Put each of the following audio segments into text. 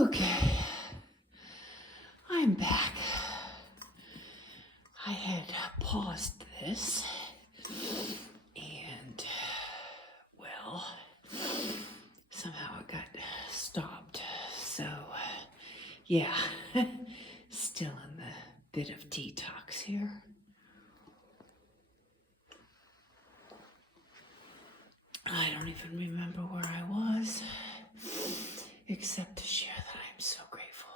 Okay, I'm back. I had paused this, and, well, somehow it got stopped. So, yeah, still in the bit of detox here. I don't even remember where I was, except to share that I'm so grateful.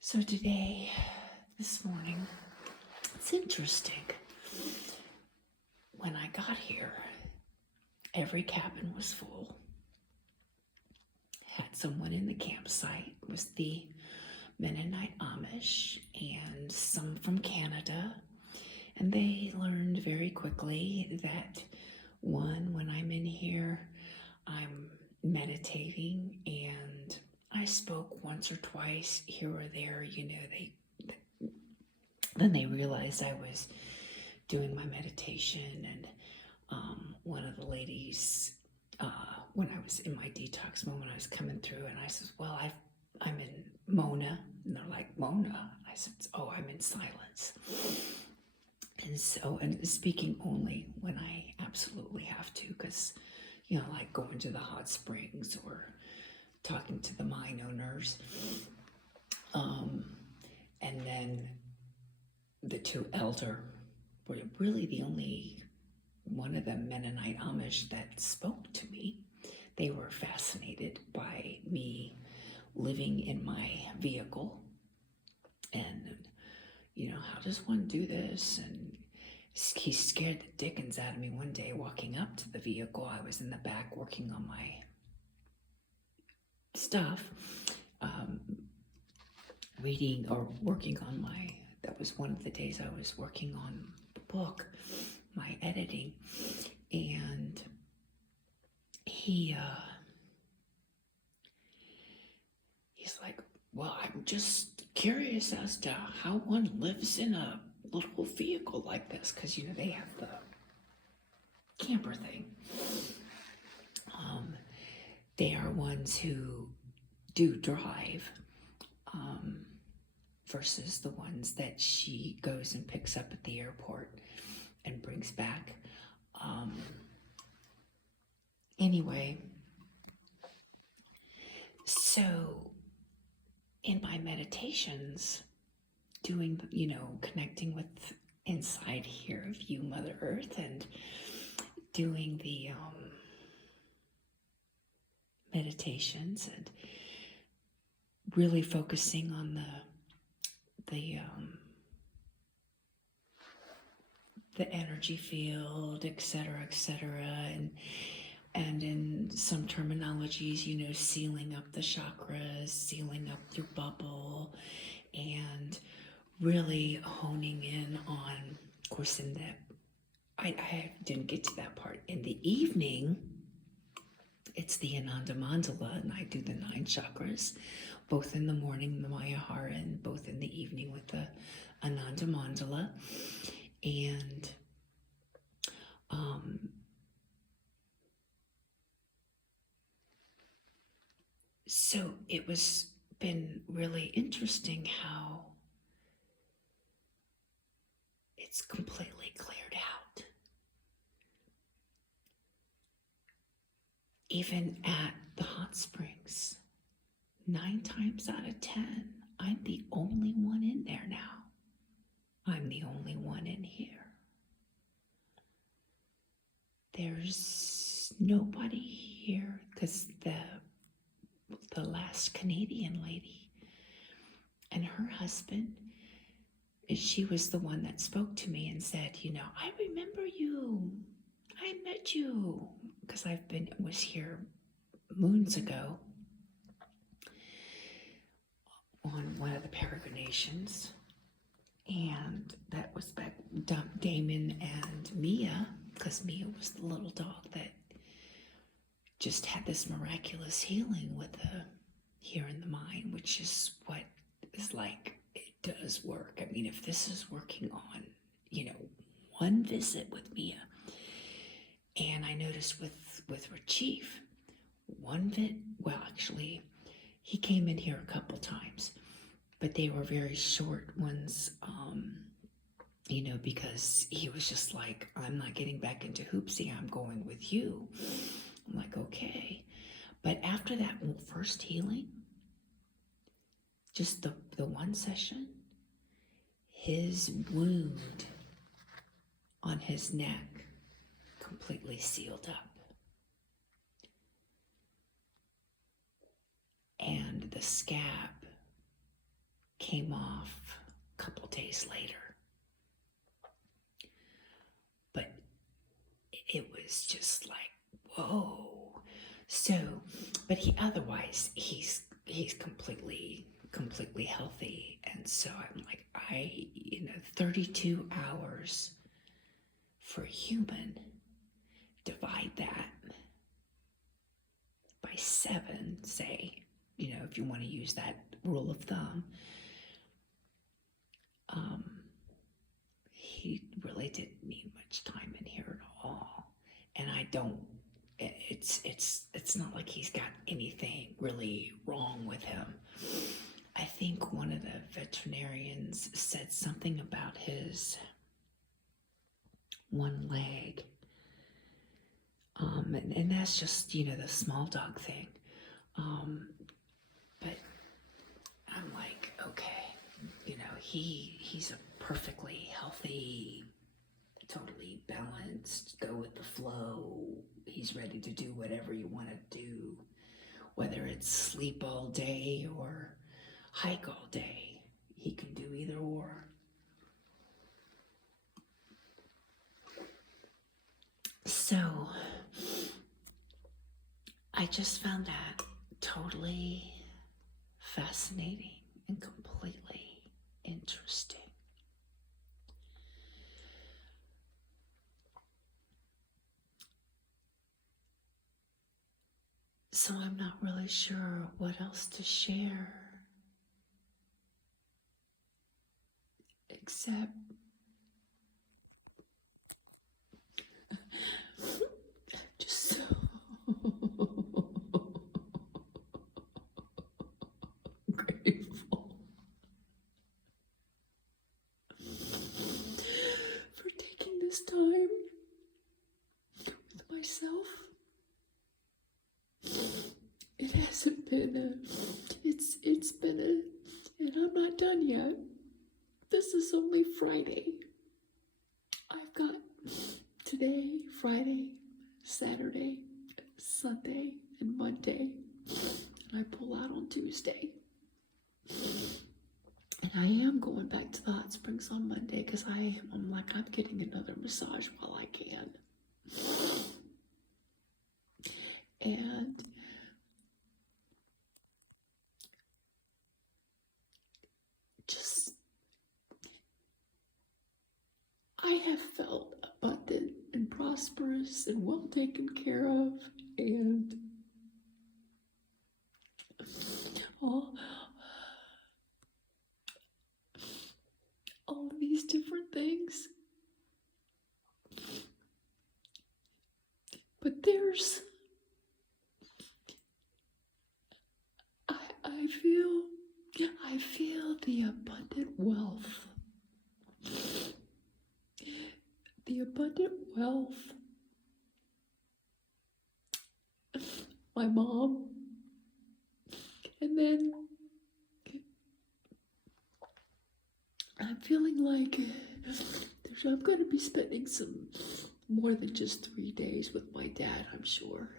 So today, this morning, it's interesting. When I got here, every cabin was full. Had someone in the campsite. It was the Mennonite Amish and some from Canada. And they learned very quickly that, one, when I'm in here, I'm meditating, and I spoke once or twice here or there. Then they realized I was doing my meditation, and one of the ladies, when I was in my detox moment, I was coming through, and I said, well, I'm in Mona. And they're like, Mona? I said, oh, I'm in silence. And speaking only when I absolutely have to, because, like going to the hot springs or talking to the mine owners. And then the two elder were really the only one of the Mennonite Amish that spoke to me. They were fascinated by me living in my vehicle, and how does one do this? And he scared the dickens out of me one day walking up to the vehicle. I was in the back working on my stuff, reading or working on that was one of the days I was working on the book, my editing, and he's like, well, I'm just curious as to how one lives in a little vehicle like this, because they have the camper thing. They are ones who do drive, versus the ones that she goes and picks up at the airport and brings back. Anyway, so in my meditations, doing, connecting with inside here of you, Mother Earth, and doing the meditations and really focusing on the energy field, etc., and in some terminologies, sealing up the chakras, sealing up your bubble, and really honing in on, of course, I didn't get to that part. In the evening, it's the Ananda Mandala, and I do the 9 chakras, both in the morning, the Mayahara, and both in the evening with the Ananda Mandala. And so it was been really interesting how it's completely cleared out. Even at the hot springs, 9 times out of 10, I'm the only one in there now. I'm the only one in here. There's nobody here, because the last Canadian lady and her husband, she was the one that spoke to me and said, I remember you. I met you, because was here moons ago on one of the peregrinations, and that was back Damon and Mia, because Mia was the little dog that just had this miraculous healing with here in the mine, which is what is like, it does work. I mean, if this is working on, one visit with Mia, and I noticed with Chief, well, actually, he came in here a couple times, but they were very short ones, because he was just like, I'm not getting back into hoopsie, I'm going with you. I'm like, okay. But after that first healing, just the one session, his wound on his neck completely sealed up. And the scab came off a couple days later. But it was just like, whoa. So, but he's completely healthy. And so I'm like, 32 hours for a human, divide that by 7, say, if you want to use that rule of thumb. He really didn't need much time in here at all. And it's not like he's got anything really wrong with him. I think one of the veterinarians said something about his one leg. And that's just, the small dog thing. But I'm like, okay, he's a perfectly healthy, totally balanced, go with the flow. He's ready to do whatever you want to do, whether it's sleep all day or hike all day. He can do either or. So I just found that totally fascinating and completely interesting. So I'm not really sure what else to share, except just so grateful for taking this time with myself. It hasn't been it's been and I'm not done yet. This is only Friday. I've got today, Friday, Saturday, Sunday, and Monday. And I pull out on Tuesday. And I am going back to the hot springs on Monday because I'm like, I'm getting another massage while I can. And just, I have felt abundant and prosperous and well taken care of, and all of these different things. But I feel the abundant wealth. The abundant wealth. My mom. And then I'm feeling like I'm going to be spending some more than just 3 days with my dad, I'm sure.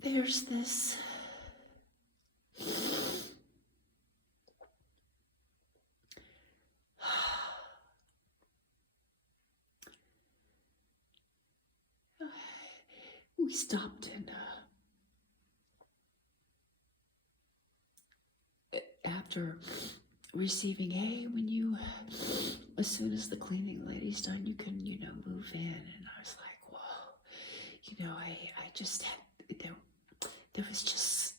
There's this we stopped in after receiving, hey, as soon as the cleaning lady's done, you can, move in. And I was like, whoa, I just had, there was just,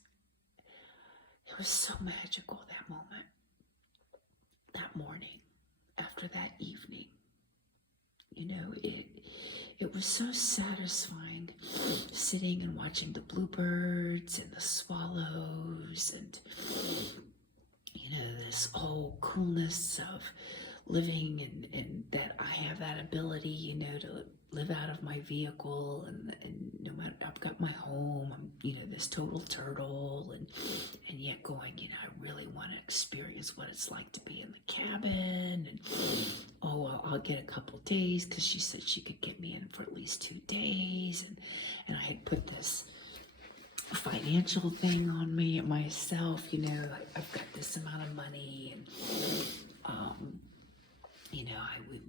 it was so magical, that moment. was so satisfying sitting and watching the bluebirds and the swallows, and this whole coolness of living, and that I have that ability, to live out of my vehicle, and no matter, I've got my home, I'm, this total turtle, and yet going, I really want to experience what it's like to be in the cabin, and I'll get a couple days, because she said she could get me in for at least 2 days, and I had put this financial thing on me myself, I've got this amount of money, and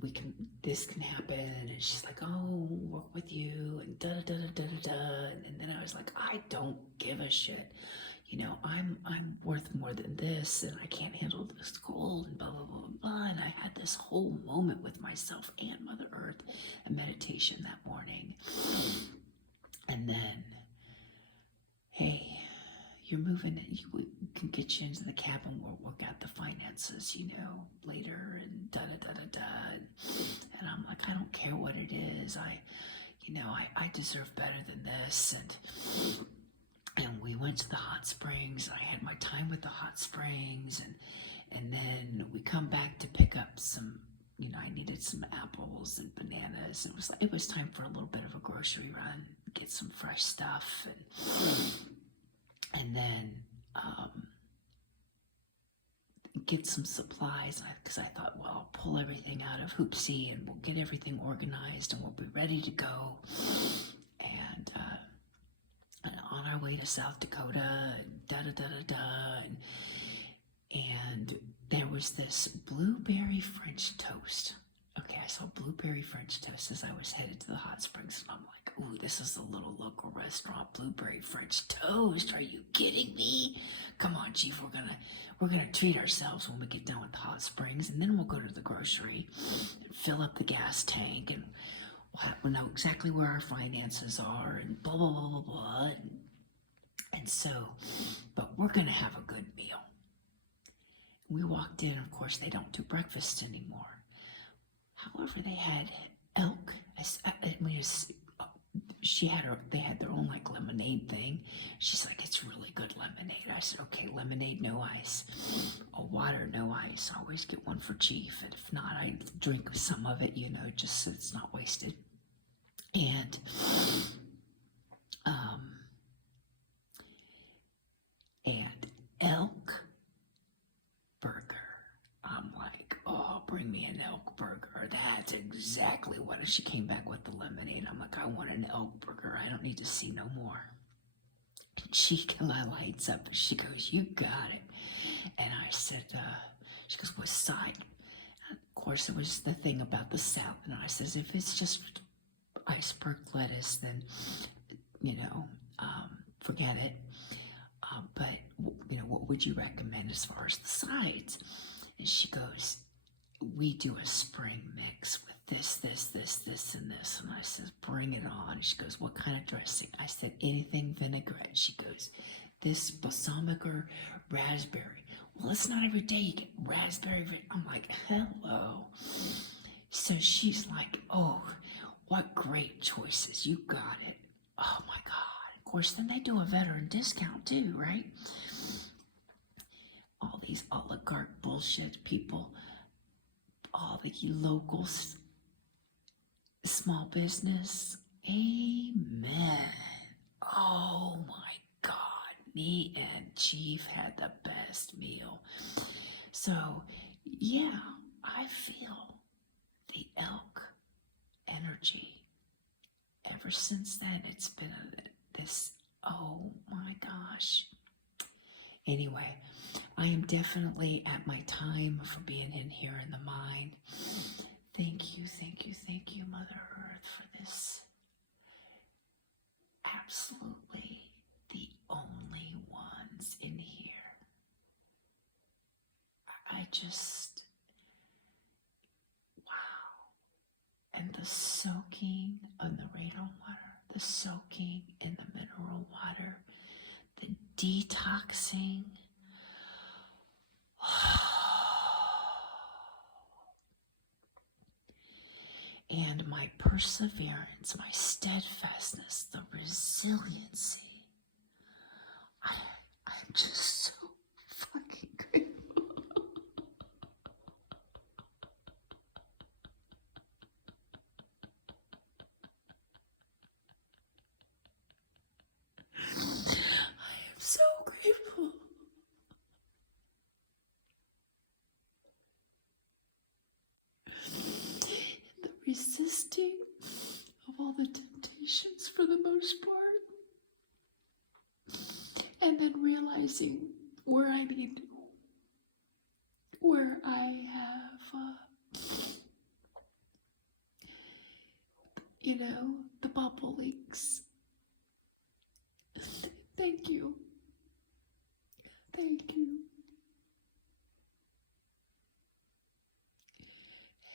we can, this can happen, and she's like, oh, we'll work with you, and da da da da da da, and then I was like, I don't give a shit, I'm worth more than this, and I can't handle this cold, and blah blah blah blah, and I had this whole moment with myself and Mother Earth, a meditation that morning, and then, hey, you're moving, we can get you into the cabin, we'll work out the finances, later, and da da da da da, and I'm like, I don't care what it is, I deserve better than this, and we went to the hot springs, and I had my time with the hot springs, and then we come back to pick up some, I needed some apples and bananas, and it was time for a little bit of a grocery run, get some fresh stuff, and then get some supplies, because I thought, well, I'll pull everything out of Hoopsie, and we'll get everything organized, and we'll be ready to go, and on our way to South Dakota, and da da da da da, and there was this blueberry French toast. Okay, I saw blueberry French toast as I was headed to the hot springs, and I'm like, ooh, this is a little local restaurant, blueberry French toast. Are you kidding me? Come on, Chief, we're gonna treat ourselves when we get done with the hot springs, and then we'll go to the grocery and fill up the gas tank, and we'll know exactly where our finances are, and blah blah blah blah blah. And so, but we're gonna have a good meal. We walked in, of course, they don't do breakfast anymore. However, they had elk. They had their own like lemonade thing. She's like, it's really good lemonade. I said, okay, lemonade, no ice. Water, no ice. I always get one for Chief, and if not, I drink some of it, just so it's not wasted. And elk burger. I'm like, oh, bring me an elk burger. That's exactly what. She came back with the lemonade. I'm like, I want an elk burger. I don't need to see no more. And she lights up, and she goes, you got it. And I said, she goes, what side? And of course, it was the thing about the salad. And I says, if it's just iceberg lettuce, then, forget it. But, what would you recommend as far as the sides? And she goes, we do a spring mix with this, and this. And I says, bring it on. She goes, what kind of dressing? I said, anything vinaigrette. She goes, this balsamic or raspberry. Well, it's not every day you get raspberry. I'm like, hello. So she's like, oh, what great choices. You got it. Oh, my God. Of course, then they do a veteran discount too, right? All these oligarch bullshit people, all the local small business. Amen. Oh my God. Me and Chief had the best meal. So, yeah, I feel the elk energy. Ever since then, it's been this, oh my gosh. Anyway, I am definitely at my time for being in here in the mind. Thank you, Mother Earth, for this. Absolutely the only ones in here. I just, wow. And the soaking on the radon water, the soaking in the mineral water, the detoxing. And my perseverance, my steadfastness, the resiliency. I'm just so fucking grateful. I am so grateful. And the resisting of all the temptations for the most part. And then realizing where I have, the bubble leaks. Thank you. Thank you.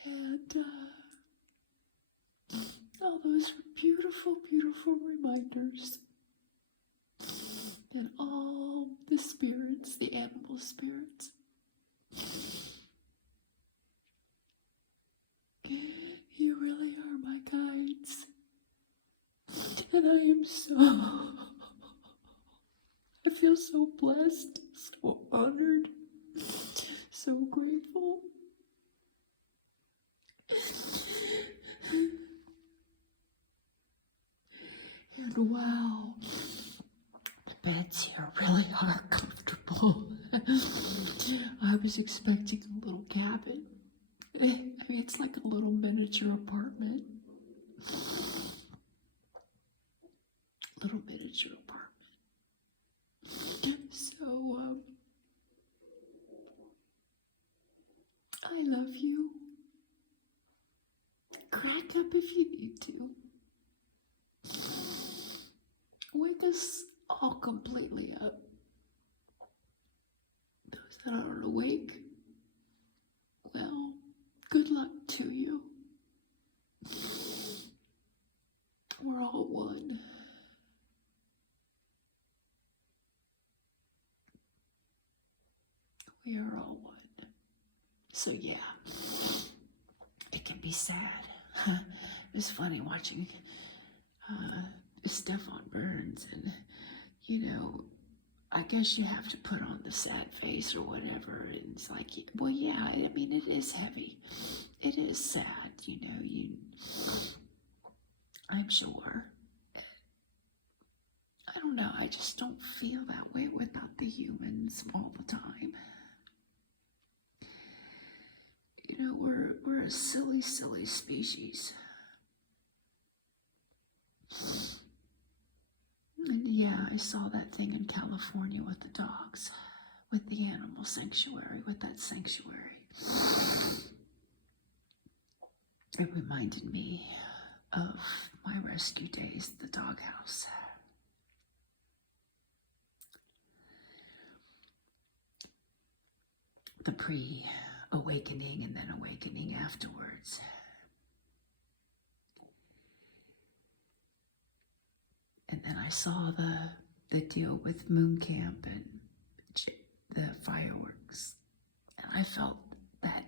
And all those beautiful, beautiful reminders. And all the spirits, the animal spirits. You really are my guides. And I feel so blessed, so honored, so grateful. And wow, the beds here really are comfortable. I was expecting a little cabin. I mean, it's like a little miniature apartment. Little miniature apartment. So, I love you. Crack up if you need to. Wake us all completely up. Those that aren't awake, well, good luck to you. We're all one. We are all one. So yeah, it can be sad. It was funny watching Stefan Burns, and I guess you have to put on the sad face or whatever. And it's like, well, yeah, I mean, it is heavy. It is sad, I'm sure. I don't know, I just don't feel that way without the humans all the time. We're a silly, silly species. And yeah, I saw that thing in California with the dogs, with the animal sanctuary, with that sanctuary. It reminded me of my rescue days at the doghouse. The pre-awakening and then awakening afterwards. And then I saw the deal with Moon Camp and the fireworks. And I felt that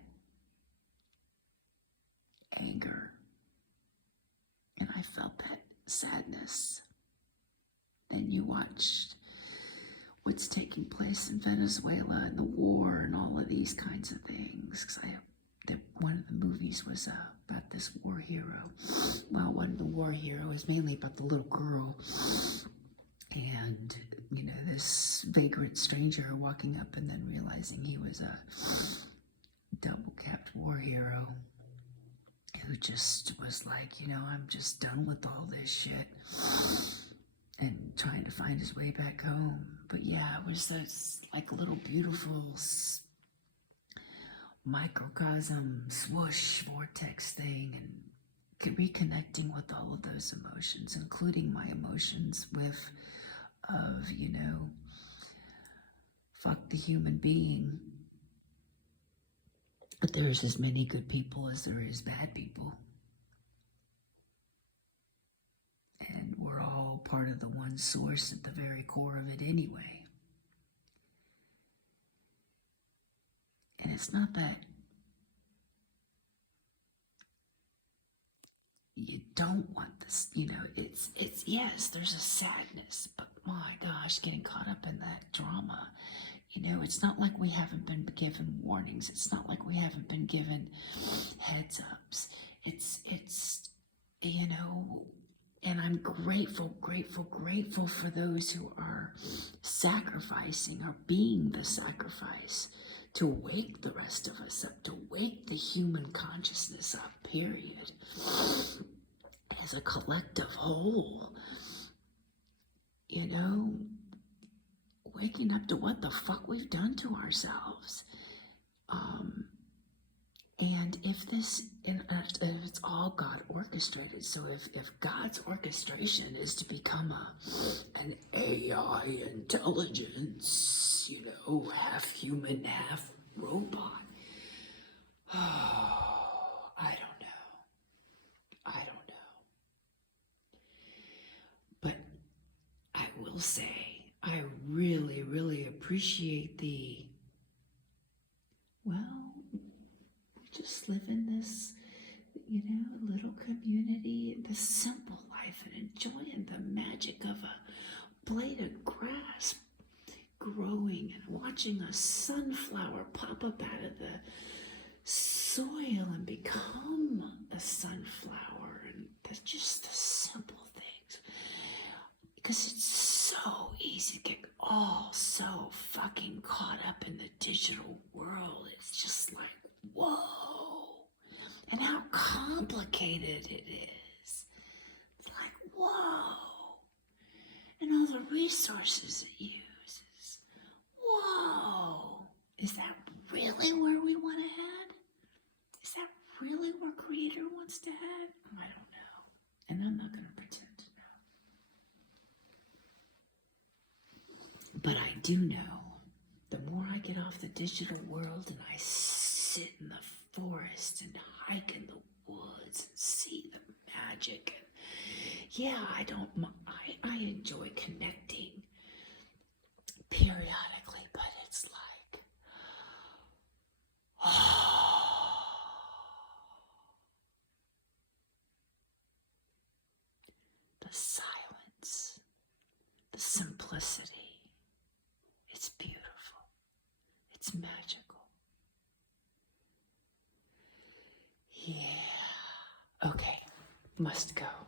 anger. And I felt that sadness. Then you watched what's taking place in Venezuela and the war and all of these kinds of things. One of the movies was about this war hero. Well, one of the war hero was mainly about the little girl. And, this vagrant stranger walking up and then realizing he was a double-capped war hero who just was like, I'm just done with all this shit. And trying to find his way back home. But yeah, it was this like little beautiful microcosm swoosh vortex thing, and reconnecting with all of those emotions, including my emotions of fuck the human being. But there's as many good people as there is bad people. And we're all part of the one source at the very core of it anyway. And it's not that you don't want this, it's yes, there's a sadness, but my gosh, getting caught up in that drama, it's not like we haven't been given warnings. It's not like we haven't been given heads ups. It's, and I'm grateful for those who are sacrificing or being the sacrifice to wake the rest of us up, to wake the human consciousness up, period. As a collective whole, waking up to what the fuck we've done to ourselves. And if it's all God orchestrated, so if God's orchestration is to become an AI intelligence, half human, half robot, I don't know. But I will say, I really, really appreciate we just live in this, little community, the simple life, and enjoying the magic of a blade of grass growing and watching a sunflower pop up out of the soil and become a sunflower. And that's just the simple things. Because it's so easy to get all so fucking caught up in the digital world. It's just like, whoa. And how complicated it is. It's like, whoa. And all the resources it uses. Whoa. Is that really where we want to head? Is that really where Creator wants to head? I don't know. And I'm not going to pretend to know. But I do know, the more I get off the digital world and I sit in the forest and hike in the woods and see the magic, and I enjoy connecting periodically, but it's like, the silence, the simplicity. It's beautiful. It's magical. Yeah. Okay. Must go.